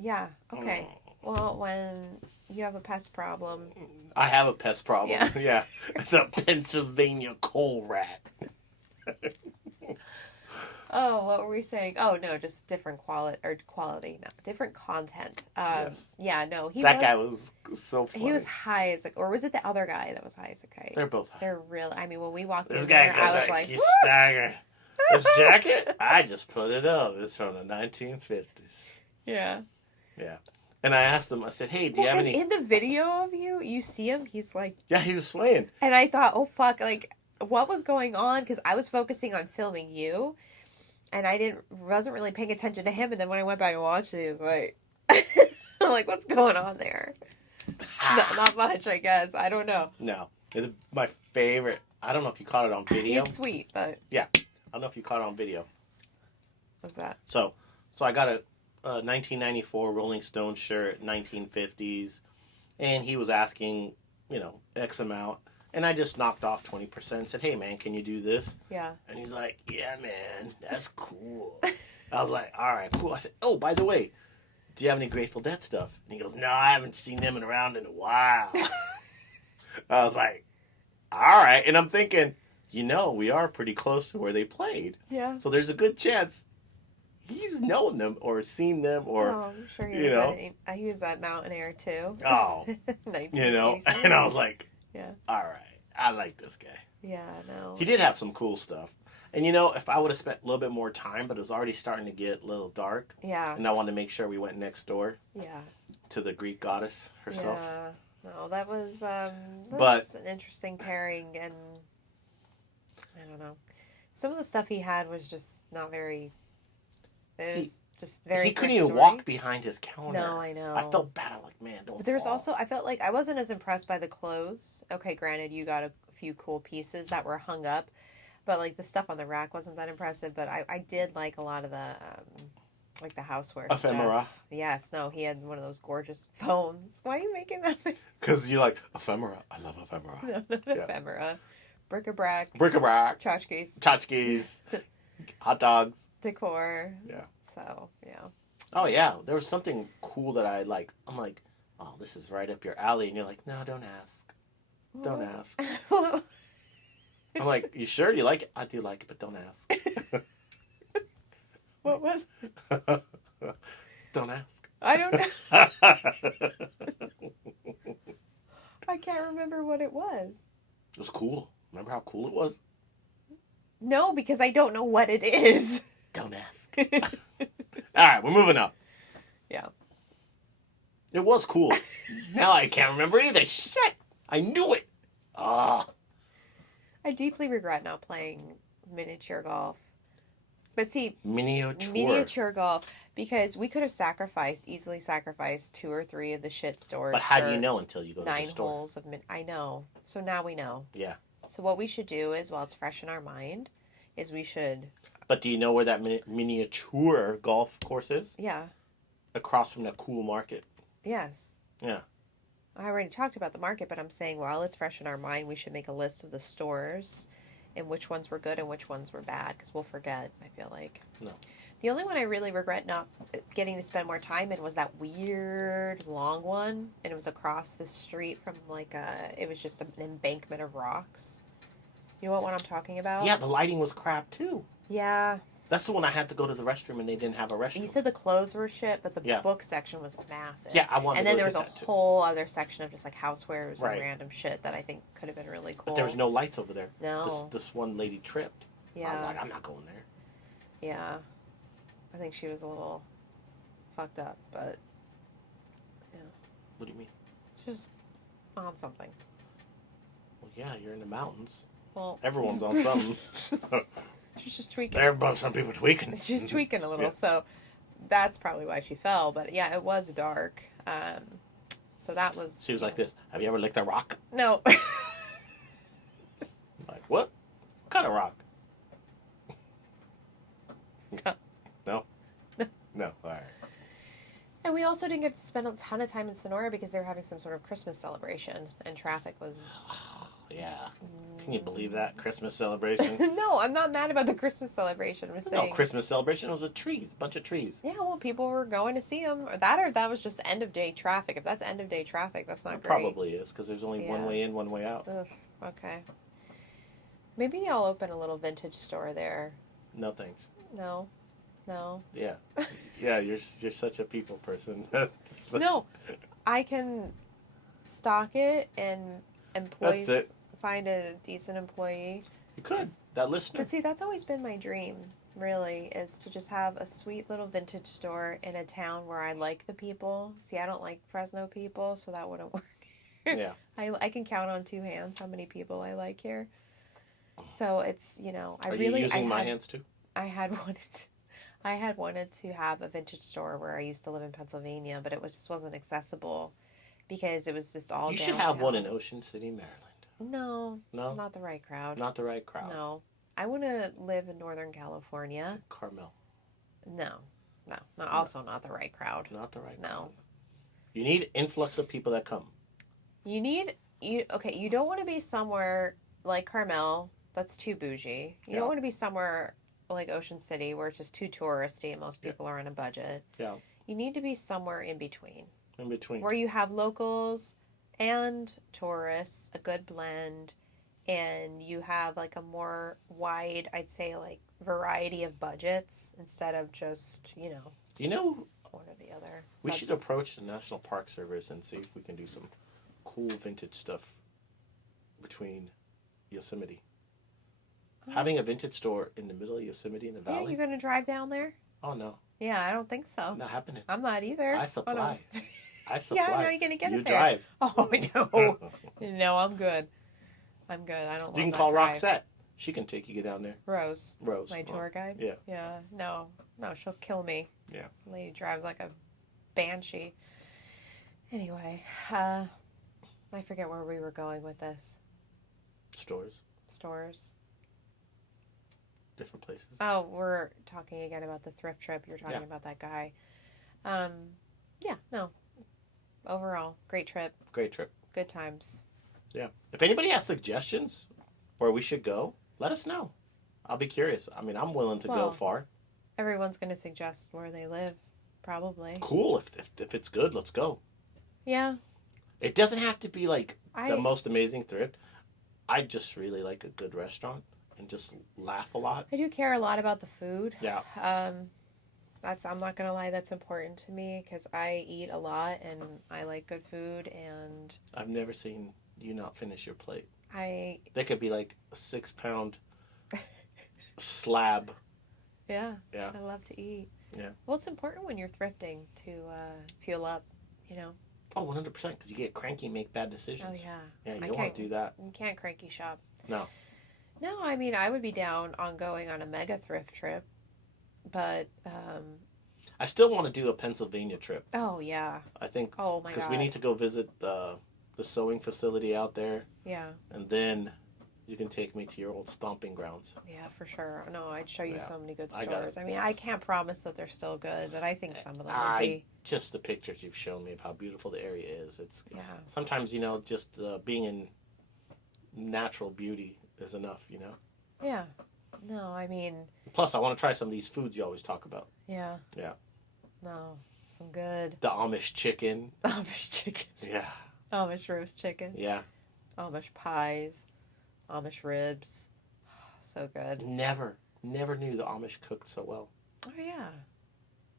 Yeah, okay. Well, when you have a pest problem... I have a pest problem. Yeah. It's a Pennsylvania coal rat. Oh, what were we saying? Oh, no, just different quality, no, different content. Yeah, no, that guy was so funny. He was high as or was it the other guy that was high as a kite? They're both high. They're really, I mean, when we walked this in guy there, I was like, he's staggering. This jacket, I just put it up. It's from the 1950s. Yeah. Yeah. And I asked him, I said, hey, do you have any... in the video of you see him, he's like... Yeah, he was swaying. And I thought, oh, fuck, like, what was going on? Because I was focusing on filming you. And I wasn't really paying attention to him. And then when I went back and watched it, he was like, I'm like, what's going on there? Not much, I guess. I don't know. No. It's my favorite. I don't know if you caught it on video. He's sweet, but... Yeah. I don't know if you caught it on video. What's that? So I got a 1994 Rolling Stone shirt, 1950s. And he was asking, X amount. And I just knocked off 20% and said, hey, man, can you do this? Yeah. And he's like, yeah, man, that's cool. I was like, all right, cool. I said, oh, by the way, do you have any Grateful Dead stuff? And he goes, no, I haven't seen them around in a while. I was like, all right. And I'm thinking, we are pretty close to where they played. Yeah. So there's a good chance he's known them or seen them or, I'm sure he was at Mountain Air, too. Oh. And I was like, yeah. All right. I like this guy. Yeah, no. He did have some cool stuff. And if I would have spent a little bit more time, but it was already starting to get a little dark. Yeah. And I wanted to make sure we went next door. Yeah. To the Greek goddess herself. Yeah. No, that was an interesting pairing, and I don't know. Some of the stuff he had was just not very... It was just very... He couldn't even walk behind his counter. No, I know. I felt bad. I'm like, man, don't But there's fall. also... I felt like I wasn't as impressed by the clothes. Okay, granted, you got a few cool pieces that were hung up, but like the stuff on the rack wasn't that impressive. But I did like a lot of the... like the houseware ephemera. Stuff. Yes, no, he had one of those gorgeous phones. Why are you making that thing? Because you like ephemera. I love ephemera. No, not ephemera. bric-a-brac, bric-a-brac, tchotchkes, tchotchkes, hot dogs. decor. Yeah. So, yeah. Oh, yeah. There was something cool that I like. I'm like, oh, this is right up your alley. And you're like, no, don't ask. Don't ask. I'm like, you sure you like it? I do like it, but don't ask. What was it? Don't ask. I don't know. I can't remember what it was. It was cool. Remember how cool it was? No, because I don't know what it is. Don't ask. All right, we're moving up. Yeah. It was cool. Now I can't remember either. Shit. I knew it. Ah. I deeply regret not playing miniature golf. But see, Miniature golf, because we could have easily sacrificed 2 or 3 of the shit stores. But how do you know until you go to the 9 store? holes of I know. So now we know. Yeah. So what we should do is, while it's fresh in our mind, is we should... But do you know where that miniature golf course is? Yeah. Across from that cool market. Yes. Yeah. I already talked about the market, but I'm saying while it's fresh in our mind, we should make a list of the stores and which ones were good and which ones were bad, because we'll forget, I feel like. No. The only one I really regret not getting to spend more time in was that weird long one, and it was across the street from it was just an embankment of rocks. You know what I'm talking about? Yeah, the lighting was crap too. Yeah. That's the one I had to go to the restroom and they didn't have a restroom. You said the clothes were shit, but the book section was massive. Yeah, I wanted and to then go there was hit a that, too. whole other section of just like housewares Right. and random shit that I think could have been really cool. But there was no lights over there. No. This one lady tripped. Yeah. I was like, I'm not going there. Yeah. I think she was a little fucked up, but yeah. What do you mean? She's on something. Well, yeah, you're in the mountains. Well, Everyone's on something. She's just tweaking. Some people tweaking. She's tweaking a little, Yeah. so that's probably why she fell. But yeah, it was dark. So that was. She was like this. Have you ever licked a rock? No. I'm like, what? What kind of rock? No? No. All right. And we also didn't get to spend a ton of time in Sonora because they were having some sort of Christmas celebration, and traffic was. Yeah. Can you believe that? Christmas celebration? No, I'm not mad about the Christmas celebration. I'm saying. No, Christmas celebration. It was a bunch of trees. Yeah, well, people were going to see them. Or that was just end of day traffic. If that's end of day traffic, that's not It great. probably is, because there's only one Yeah. way in, one way out. Ugh, okay. Maybe I'll open a little vintage store there. No thanks. No. Yeah. Yeah, you're such a people person. No, I can stock it and employees That's it. find a decent employee. You could. That listener. But see, that's always been my dream, really, is to just have a sweet little vintage store in a town where I like the people. See, I don't like Fresno people, so that wouldn't work. Yeah. I can count on 2 hands how many people I like here. So it's, Are you using my hands too? I had wanted to have a vintage store where I used to live in Pennsylvania, but it just wasn't accessible because it was just all You downtown. should have one in Ocean City, Maryland. No. No? Not the right crowd. Not the right crowd. No. I want to live in Northern California. Carmel. No. Also not the right crowd. Not the right No. crowd. You need influx of people that come. You don't want to be somewhere like Carmel. That's too bougie. You Yeah. don't want to be somewhere like Ocean City where it's just too touristy and most people are on a budget. Yeah. You need to be somewhere in between. In between. Where you have locals and tourists, a good blend, and you have like a more wide, I'd say, like variety of budgets instead of just, You know, one or the other. we should approach the National Park Service and see if we can do some cool vintage stuff between Yosemite. Having a vintage store in the middle of Yosemite in the Yeah, valley? you're going to drive down there? Oh, no. Yeah, I don't think so. Not happening. I'm not either. I supply. I supply. Yeah, how are you going to get you it there? drive. Oh, no. No, I'm good. I don't You love can that call drive. Roxette. She can take you down there. Rose, Rose. my tour guide. Yeah. Yeah, no, she'll kill me. Yeah. Lady drives like a banshee. Anyway, I forget where we were going with this. Stores. Stores. Different places. Oh, we're talking again about the thrift trip. You're talking Yeah. about that guy. Yeah, no. Overall, great trip. Great trip. Good times. Yeah. If anybody has suggestions where we should go, let us know. I'll be curious. I mean, I'm willing to go Well, far. everyone's going to suggest where they live, probably. Cool. If it's good, let's go. Yeah. It doesn't have to be like the I most amazing thrift. I just really like a good restaurant and just laugh a lot. I do care a lot about the food. Yeah. I'm not gonna lie, that's important to me because I eat a lot and I like good food, and I've never seen you not finish your plate. I They could be like a 6 pound slab. yeah, Yeah. I love to eat. Yeah. Well, it's important when you're thrifting to fuel up, you know. Oh, 100%, because you get cranky and make bad decisions. Oh yeah. Yeah, you I don't want to do that. You can't cranky shop. No. No, I mean I would be down on going on a mega thrift trip, but I still want to do a Pennsylvania trip. oh yeah. I think Oh my god. because we need to go visit the sewing facility out there, Yeah. and then you can take me to your old stomping grounds. Yeah, for sure. No, I'd show you Yeah. so many good I got stores. I mean, I can't promise that they're still good, but I think some of them would be. Just the pictures you've shown me of how beautiful the area is. It's Yeah. sometimes just being in natural beauty is enough. Yeah. No, I mean, Plus, I want to try some of these foods you always talk about. yeah. Yeah. No, some good The Amish chicken. Amish chicken, Yeah. Amish roast chicken, Yeah. Amish pies, Amish ribs. So good. Never knew the Amish cooked so well. Oh yeah.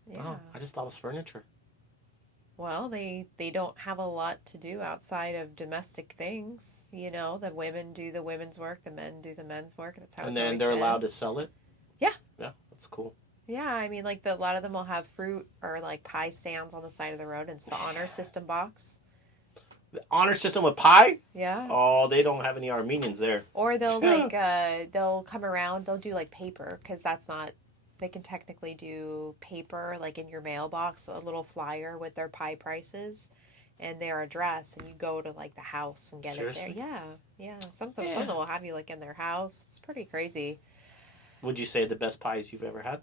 Yeah. Oh, I just thought it was furniture. Well, they don't have a lot to do outside of domestic things. You know, the women do the women's work, the men do the men's work. That's how And it's then always they're been. allowed to sell it? Yeah. Yeah, that's cool. Yeah, I mean, like a lot of them will have fruit or like pie stands on the side of the road, and it's the honor system box. The honor system with pie? Yeah. Oh, they don't have any Armenians there. Or they'll they'll come around, they'll do like paper, because that's not, they can technically do paper like in your mailbox, a little flyer with their pie prices and their address, and you go to like the house and get Seriously? it there. Yeah, yeah. Something Yeah. will have you like in their house. It's pretty crazy. Would you say the best pies you've ever had?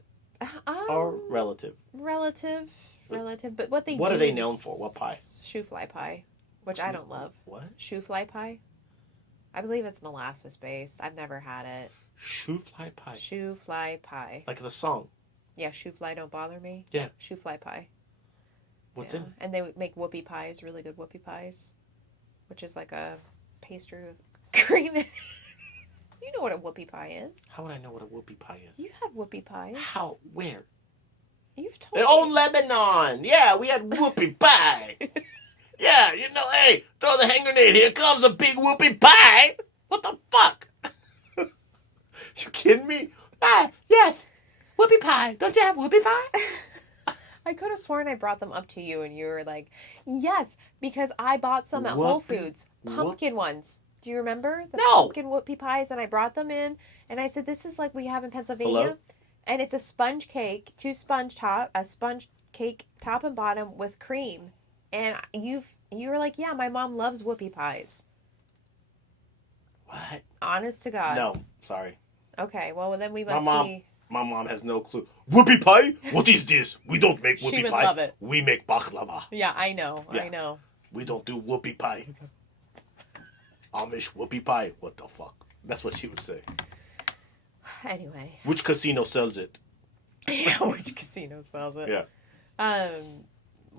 Um, Or relative? relative. But what What are they is known for? What pie? Shoe fly pie, which I don't love. What? Shoe fly pie. I believe it's molasses based. I've never had it. Shoe fly pie. Shoe fly pie. Like the song. Yeah, shoe fly don't bother me. Yeah. Shoe fly pie. What's Yeah. in? And they make whoopie pies, really good whoopie pies, which is like a pastry with cream in it. You know what a whoopie pie is. How would I know what a whoopie pie is? You've had whoopie pies. How? Where? You've told Oh, me. Lebanon. Yeah, we had whoopie pie. Yeah, hey, throw the hand grenade. Here comes a big whoopie pie. What the fuck? You kidding me? Ah, yes. Whoopie pie. Don't you have whoopie pie? I could have sworn I brought them up to you and you were like, yes, because I bought some at Whole Whoopie- Foods. Pumpkin ones. Do you remember? The No. pumpkin whoopie pies, and I brought them in and I said, this is like we have in Pennsylvania. Hello? And it's a sponge cake, a sponge cake top and bottom with cream. And you were like, yeah, my mom loves whoopie pies. What? Honest to God. No, sorry. Okay, well then we My must mom- be. My mom has no clue. Whoopie pie? What is this? We don't make She whoopie would pie. love it. We make baklava. Yeah, I know. Yeah. I know. We don't do whoopie pie. Amish whoopie pie. What the fuck? That's what she would say. Anyway. Which casino sells it? Yeah, which casino sells it? Yeah.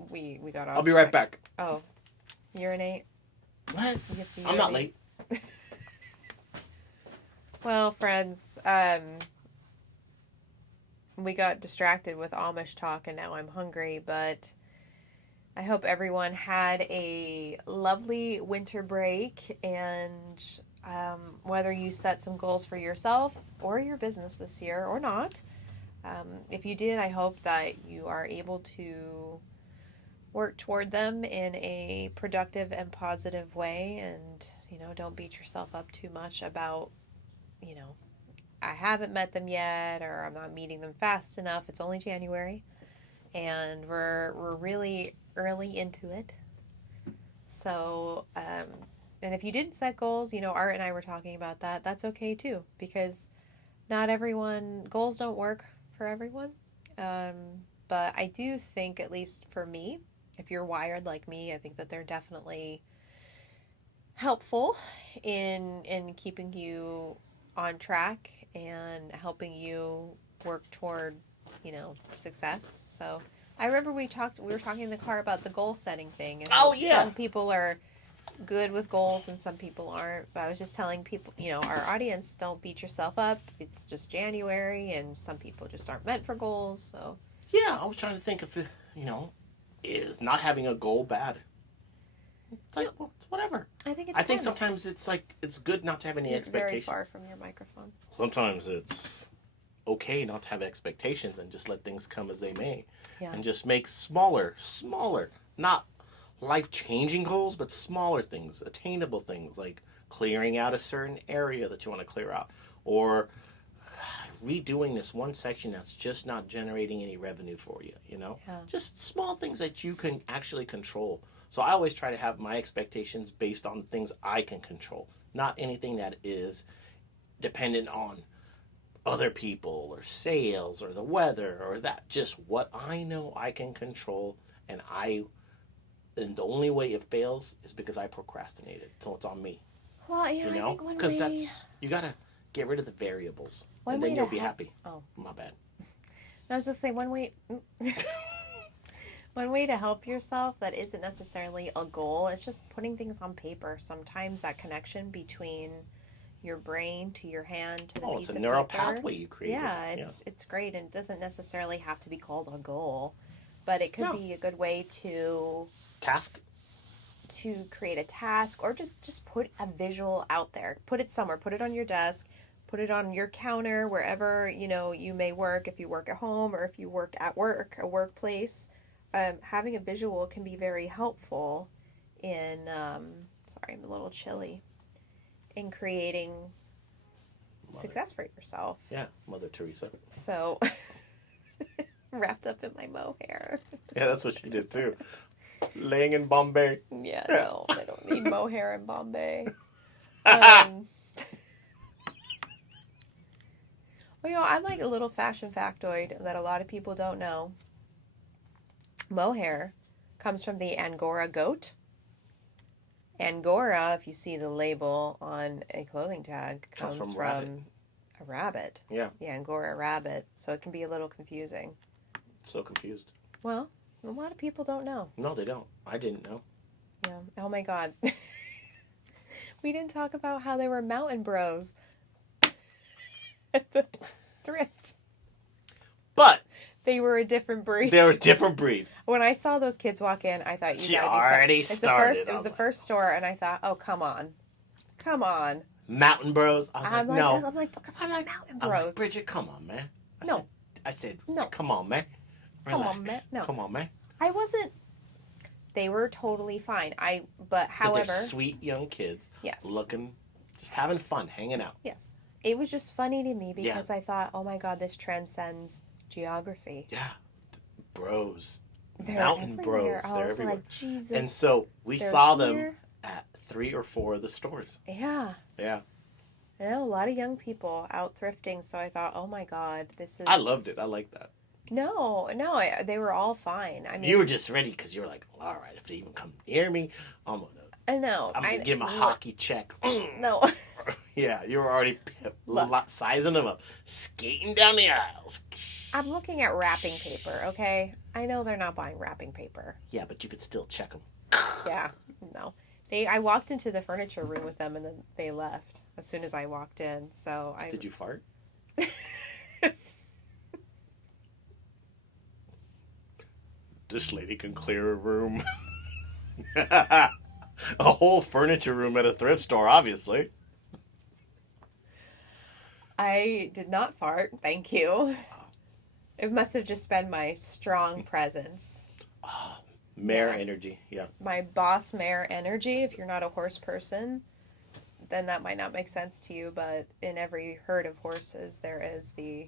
We got off. I'll be right back. Oh, urinate. What? You have to I'm not urinate. late. Well, friends, we got distracted with Amish talk, and now I'm hungry. But I hope everyone had a lovely winter break, and whether you set some goals for yourself or your business this year or not. If you did, I hope that you are able to work toward them in a productive and positive way, and don't beat yourself up too much about I haven't met them yet, or I'm not meeting them fast enough. It's only January and we're really early into it. So and if you didn't set goals, Art and I were talking about that, that's okay too, because not everyone, goals don't work for everyone. But I do think, at least for me, if you're wired like me, I think that they're definitely helpful in keeping you on track and helping you work toward, success. So I remember we were talking in the car about the goal setting thing and Oh how yeah. some people are good with goals and some people aren't. But I was just telling people, our audience, don't beat yourself up. It's just January and some people just aren't meant for goals. So Yeah, I was trying to think if it, is not having a goal bad? It's like, well, it's whatever. I think it I depends. think sometimes it's like it's good not to have any You're expectations. very far from your microphone. Sometimes it's okay not to have expectations and just let things come as they may. Yeah. And just make smaller, not life-changing goals, but smaller things, attainable things, like clearing out a certain area that you want to clear out, or redoing this one section that's just not generating any revenue for you, Yeah. Just small things that you can actually control. So I always try to have my expectations based on things I can control, not anything that is dependent on other people or sales or the weather or that. Just what I know I can control, and the only way it fails is because I procrastinated. So it's on me. Well, I think one because way... you gotta get rid of the variables, One and way then to you'll be happy. Oh, My bad. I was just saying one way. One way to help yourself that isn't necessarily a goal. It's just putting things on paper. Sometimes that connection between your brain to your hand to the piece It's a of neural paper. pathway you created. Yeah, it's great, and it doesn't necessarily have to be called a goal, but it could be a good way to create a task, or just put a visual out there. Put it somewhere. Put it on your desk. Put it on your counter, wherever you may work. If you work at home or if you work at work, a workplace, having a visual can be very helpful in. Sorry, I'm a little chilly. In creating success for yourself. Yeah, Mother Teresa. So, wrapped up in my mohair. Yeah, that's what she did too. Laying in Bombay. Yeah, no, I don't need mohair in Bombay. Well, I'd like a little fashion factoid that a lot of people don't know. Mohair comes from the Angora goat. Angora, if you see the label on a clothing tag, comes from a rabbit. Yeah. The Angora rabbit. So it can be a little confusing. So confused. Well, a lot of people don't know. No, they don't. I didn't know. Yeah. Oh my God. We didn't talk about how they were mountain bros at the thrift. But they were a different breed. They're a different breed. When I saw those kids walk in, I thought you already started. It was the first store, and I thought, oh, come on. Mountain bros. I was like, no. I'm like mountain bros. Like, Bridget, come on, man. I said, no. Come on, man. Relax. Come on, man. No. Come on, man. I wasn't. They were totally fine. However, they're sweet young kids. Yes. Looking, just having fun, hanging out. Yes. It was just funny to me because I thought, oh my God, this transcends geography. Yeah. Bros. They're mountain everywhere. bros. I They're was everywhere. like, Jesus. And so we saw them at 3 or 4 of the stores. Yeah. Yeah. I know a lot of young people out thrifting, so I thought, oh my God, this is... I loved it. I liked that. No, they were all fine. I mean, you were just ready because you were like, well, all right, if they even come near me, I'm gonna give them a hockey check. No. Yeah, you were already sizing them up, skating down the aisles. I'm looking at wrapping paper, okay? I know they're not buying wrapping paper. Yeah, but you could still check them. Yeah, no. I walked into the furniture room with them, and then they left as soon as I walked in. So Did you fart? This lady can clear a room. A whole furniture room at a thrift store, obviously. I did not fart, thank you. It must have just been my strong presence. Mare energy, yeah. My boss mare energy. If you're not a horse person, then that might not make sense to you, but in every herd of horses, there is the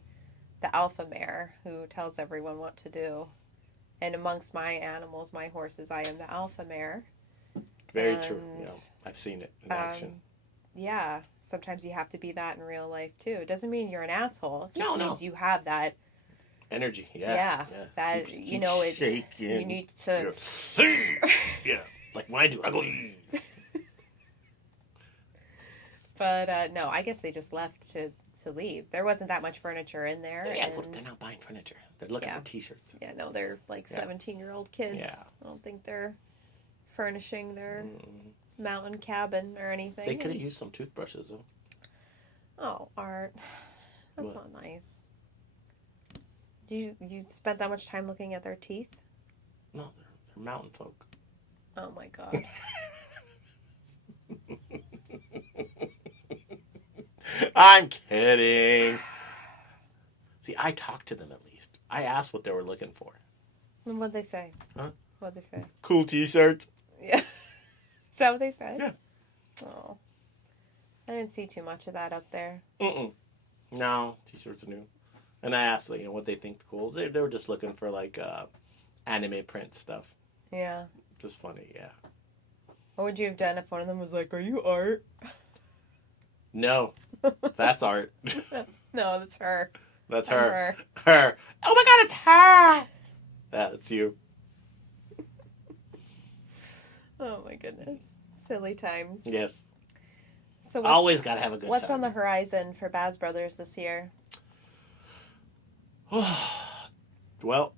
alpha mare who tells everyone what to do. And amongst my animals, my horses, I am the alpha mare. Very true. Yeah, I've seen it in action. Yeah, sometimes you have to be that in real life too. It doesn't mean you're an asshole. It just means you have that energy. Yeah. Yeah. That keep it. Shaking. You need to. Yeah. Like when I do, I go. But no, I guess they just left to leave. There wasn't that much furniture in there. Yeah, and... well, they're not buying furniture. They're looking for T-shirts. Yeah, no, they're like Yeah. 17-year-old kids. Yeah. I don't think they're furnishing their mountain cabin or anything. They could have used some toothbrushes, though. Oh, Art. That's What? not nice. You spent that much time looking at their teeth? No, they're mountain folk. Oh my god. I'm kidding. See, I talked to them at least. I asked what they were looking for. And what'd they say? Huh? What'd they say? Cool T-shirts. Yeah. Is that what they said? Yeah. Oh. I didn't see too much of that up there. No, T-shirts are new. And I asked, what they think cool. They were just looking for anime print stuff. Yeah. Just funny, yeah. What would you have done if one of them was like, "Are you Art?" No, that's Art. No, that's her. That's I'm her. Her. Oh my God, it's her. That's you. Oh my goodness. Silly times. Yes. So Always gotta have a good What's time. on the horizon for Baz Brothers this year? Well,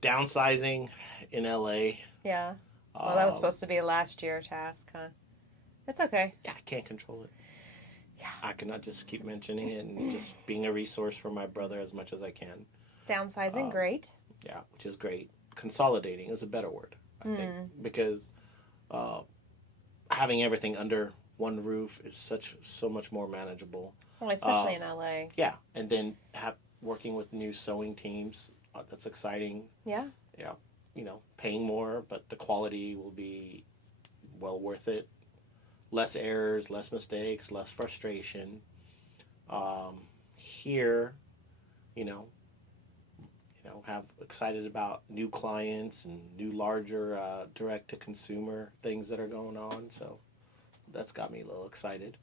downsizing in LA. Yeah. Well, that was supposed to be a last year task, huh? It's okay. Yeah, I can't control it. Yeah. I cannot just keep mentioning it and just being a resource for my brother as much as I can. Downsizing, great. Yeah, which is great. Consolidating is a better word, I think, because having everything under one roof is so much more manageable. Well, especially in LA. Yeah, and then working with new sewing teams, that's exciting. Yeah. Yeah, paying more, but the quality will be well worth it. Less errors, less mistakes, less frustration. Here, have excited about new clients and new larger direct-to-consumer things that are going on. So that's got me a little excited.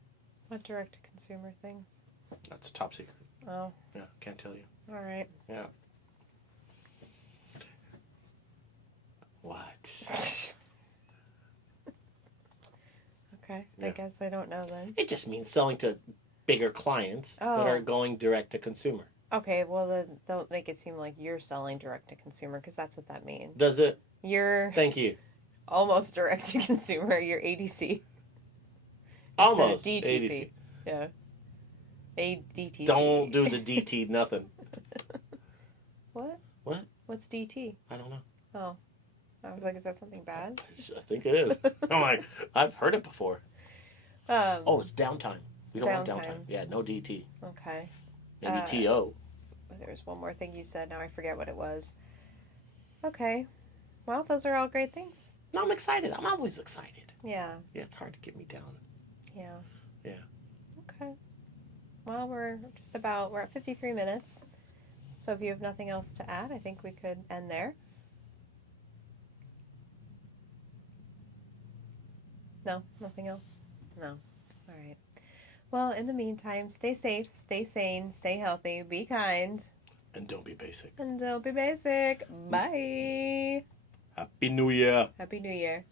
What direct-to-consumer things? That's top secret. Oh. Yeah, can't tell you. All right. Yeah. What? Okay. Yeah. I guess I don't know then. It just means selling to bigger clients that are going direct-to-consumer. Okay, well, then don't make it seem like you're selling direct-to-consumer, because that's what that means. Does it? You're Thank you. almost direct-to-consumer. You're ADC. Almost. DTC. ADC. Yeah. ADTC. Don't do the DT nothing. What? What? What's DT? I don't know. Oh. I was like, is that something bad? I think it is. I'm like, I've heard it before. It's downtime. We don't want Downtime. downtime. Yeah, no DT. Okay. Maybe TO. There was one more thing you said. Now I forget what it was. Okay. Well, those are all great things. No, I'm excited. I'm always excited. Yeah. Yeah, it's hard to get me down. Yeah. Yeah. Okay. Well, we're at 53 minutes. So if you have nothing else to add, I think we could end there. No? Nothing else? No. All right. Well, in the meantime, stay safe, stay sane, stay healthy, be kind. And don't be basic. And don't be basic. Bye. Happy New Year. Happy New Year.